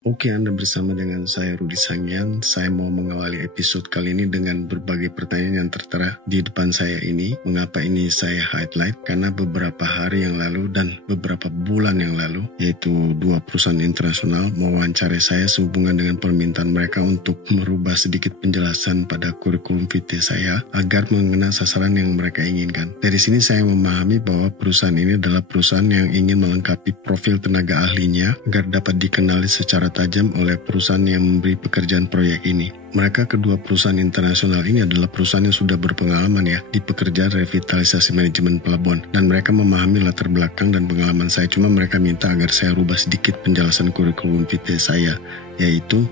Oke, Anda bersama dengan saya Rudi Sangyan. Saya mau mengawali episode kali ini dengan berbagai pertanyaan yang tertera di depan saya ini. Mengapa ini saya highlight? Karena beberapa hari yang lalu dan beberapa bulan yang lalu, yaitu dua perusahaan internasional mewawancarai saya sehubungan dengan permintaan mereka untuk merubah sedikit penjelasan pada kurikulum vitae saya agar mengena sasaran yang mereka inginkan. Dari sini saya memahami bahwa perusahaan ini adalah perusahaan yang ingin melengkapi profil tenaga ahlinya agar dapat dikenali secara tajam oleh perusahaan yang memberi pekerjaan proyek ini. Mereka kedua perusahaan internasional ini adalah perusahaan yang sudah berpengalaman di pekerjaan revitalisasi manajemen pelabuhan, dan mereka memahami latar belakang dan pengalaman saya. Cuma mereka minta agar saya rubah sedikit penjelasan kurikulum vitae saya, yaitu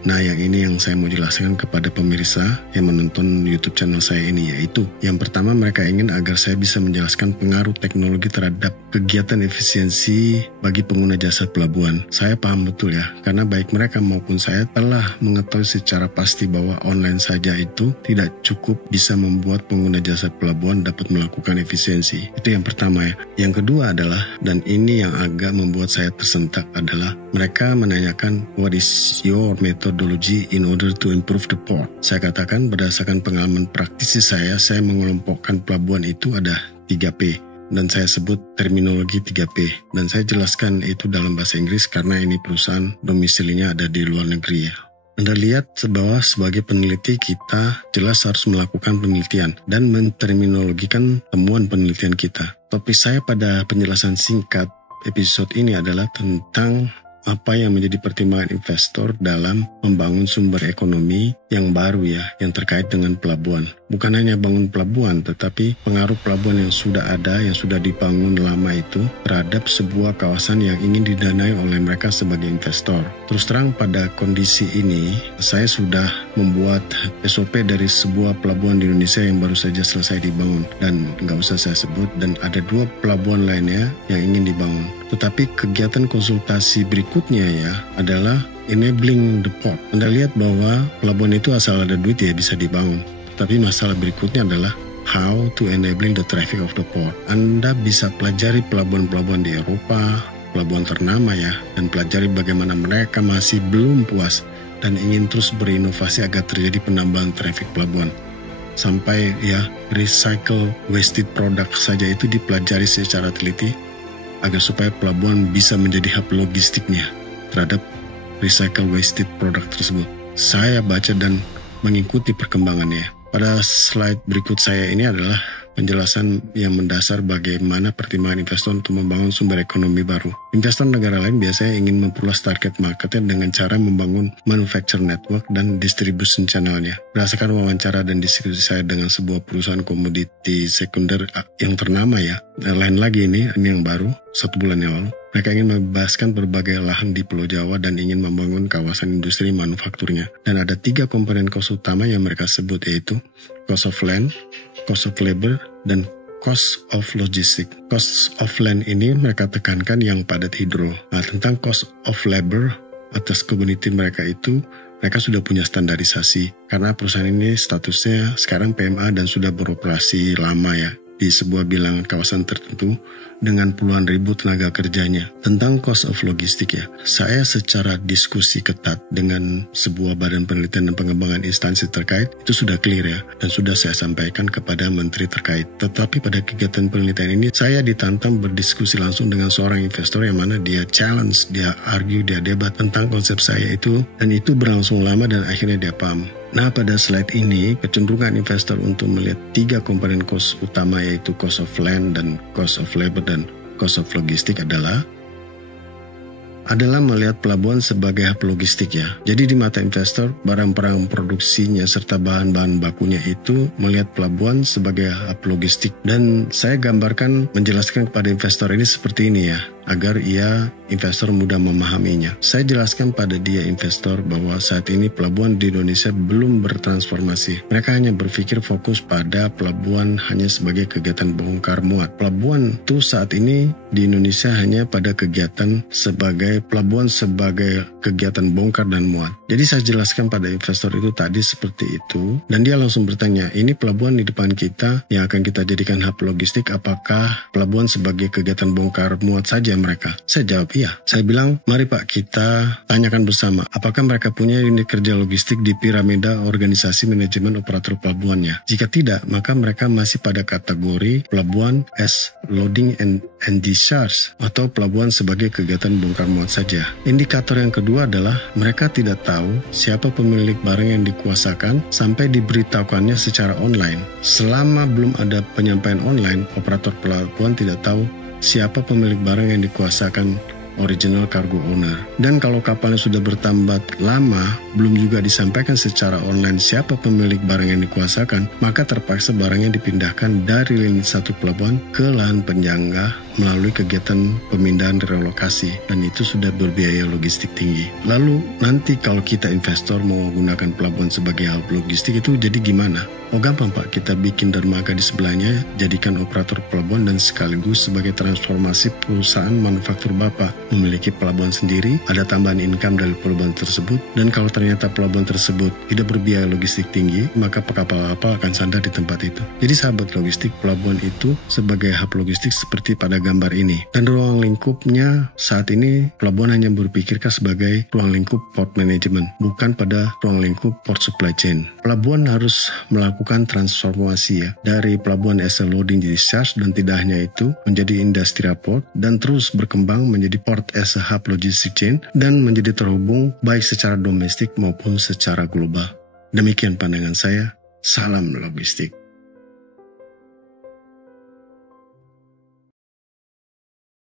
yang ini yang saya mau jelaskan kepada pemirsa yang menonton YouTube channel saya ini, yaitu yang pertama, mereka ingin agar saya bisa menjelaskan pengaruh teknologi terhadap kegiatan efisiensi bagi pengguna jasa pelabuhan. Saya paham betul karena baik mereka maupun saya telah mengetahui secara pasti bahwa online saja itu tidak cukup bisa membuat pengguna jasa pelabuhan dapat melakukan efisiensi. Itu yang pertama Yang kedua adalah, dan ini yang agak membuat saya tersentak, adalah mereka menanyakan what is your methodology in order to improve the port. Saya katakan berdasarkan pengalaman praktisi saya mengelompokkan pelabuhan itu ada 3P. Dan saya sebut terminologi 3P. Dan saya jelaskan itu dalam bahasa Inggris karena ini perusahaan domisilinya ada di luar negeri Anda lihat bahwa sebagai peneliti kita jelas harus melakukan penelitian dan menterminologikan temuan penelitian kita. Topik saya pada penjelasan singkat episode ini adalah tentang apa yang menjadi pertimbangan investor dalam membangun sumber ekonomi yang baru yang terkait dengan pelabuhan. Bukan hanya bangun pelabuhan, tetapi pengaruh pelabuhan yang sudah ada, yang sudah dibangun lama itu terhadap sebuah kawasan yang ingin didanai oleh mereka sebagai investor. Terus terang pada kondisi ini, saya sudah membuat SOP dari sebuah pelabuhan di Indonesia yang baru saja selesai dibangun. Dan nggak usah saya sebut, dan ada 2 pelabuhan lainnya yang ingin dibangun. Tetapi kegiatan konsultasi berikutnya adalah enabling the port. Anda lihat bahwa pelabuhan itu asal ada duit bisa dibangun. Tapi masalah berikutnya adalah how to enabling the traffic of the port. Anda bisa pelajari pelabuhan-pelabuhan di Eropa, pelabuhan ternama dan pelajari bagaimana mereka masih belum puas dan ingin terus berinovasi agar terjadi penambahan traffic pelabuhan. Sampai recycle wasted product saja itu dipelajari secara teliti agar supaya pelabuhan bisa menjadi hub logistiknya terhadap recycle wasted product tersebut. Saya baca dan mengikuti perkembangannya. Pada slide berikut saya ini adalah penjelasan yang mendasar bagaimana pertimbangan investor untuk membangun sumber ekonomi baru. Investor negara lain biasanya ingin memperluas target marketnya dengan cara membangun manufacture network dan distribution channelnya. Berdasarkan wawancara dan diskusi saya dengan sebuah perusahaan komoditi sekunder yang ternama lain lagi ini yang baru 1 bulan yang lalu. Mereka ingin membebaskan berbagai lahan di Pulau Jawa dan ingin membangun kawasan industri manufakturnya. Dan ada 3 komponen cost utama yang mereka sebut, yaitu cost of land, cost of labor, dan cost of logistic. Cost of land ini mereka tekankan yang padat hidro. Nah, tentang cost of labor atas community mereka itu, mereka sudah punya standarisasi. Karena perusahaan ini statusnya sekarang PMA dan sudah beroperasi lama di sebuah bilangan kawasan tertentu dengan puluhan ribu tenaga kerjanya. Tentang cost of logistik saya secara diskusi ketat dengan sebuah badan penelitian dan pengembangan instansi terkait itu sudah clear dan sudah saya sampaikan kepada menteri terkait. Tetapi pada kegiatan penelitian ini saya ditantang berdiskusi langsung dengan seorang investor yang mana dia challenge, dia argue, dia debat tentang konsep saya itu, dan itu berlangsung lama dan akhirnya dia paham. Nah, pada slide ini kecenderungan investor untuk melihat 3 komponen cost utama, yaitu cost of land dan cost of labor dan cost of logistik adalah melihat pelabuhan sebagai hub logistik Jadi di mata investor, barang-barang produksinya serta bahan-bahan bakunya itu melihat pelabuhan sebagai hub logistik. Dan saya gambarkan menjelaskan kepada investor ini seperti ini agar investor mudah memahaminya. Saya jelaskan pada dia investor bahwa saat ini pelabuhan di Indonesia belum bertransformasi. Mereka hanya berpikir fokus pada pelabuhan hanya sebagai kegiatan bongkar muat. Pelabuhan itu saat ini di Indonesia hanya pada kegiatan sebagai pelabuhan sebagai kegiatan bongkar dan muat. Jadi saya jelaskan pada investor itu tadi seperti itu, dan dia langsung bertanya, ini pelabuhan di depan kita yang akan kita jadikan hub logistik, apakah pelabuhan sebagai kegiatan bongkar muat saja mereka? Saya jawab iya. Saya bilang, mari Pak, kita tanyakan bersama, apakah mereka punya unit kerja logistik di piramida organisasi manajemen operator pelabuhannya? Jika tidak, maka mereka masih pada kategori pelabuhan as loading and discharge atau pelabuhan sebagai kegiatan bongkar muat saja. Indikator yang kedua adalah mereka tidak tahu siapa pemilik barang yang dikuasakan sampai diberitahukannya secara online. Selama belum ada penyampaian online, operator pelabuhan tidak tahu siapa pemilik barang yang dikuasakan original cargo owner. Dan kalau kapalnya sudah bertambah lama, belum juga disampaikan secara online siapa pemilik barang yang dikuasakan, maka terpaksa barangnya dipindahkan dari lini satu pelabuhan ke lahan penyangga melalui kegiatan pemindahan relokasi, dan itu sudah berbiaya logistik tinggi. Lalu nanti kalau kita investor mau gunakan pelabuhan sebagai hub logistik itu jadi gimana? Oh gampang Pak, kita bikin dermaga di sebelahnya, jadikan operator pelabuhan dan sekaligus sebagai transformasi perusahaan manufaktur Bapak. Memiliki pelabuhan sendiri, ada tambahan income dari pelabuhan tersebut, dan kalau ternyata pelabuhan tersebut tidak berbiaya logistik tinggi, maka kapal-kapal akan sandar di tempat itu. Jadi sahabat logistik, pelabuhan itu sebagai hub logistik seperti pada gambar ini. Dan ruang lingkupnya saat ini, pelabuhan hanya berpikirkan sebagai ruang lingkup port management, bukan pada ruang lingkup port supply chain. Pelabuhan harus melakukan transformasi ya, dari pelabuhan as a loading discharge, dan tidak hanya itu, menjadi industrial port, dan terus berkembang menjadi port as a hub logistic chain, dan menjadi terhubung baik secara domestik maupun secara global. Demikian pandangan saya. Salam logistik.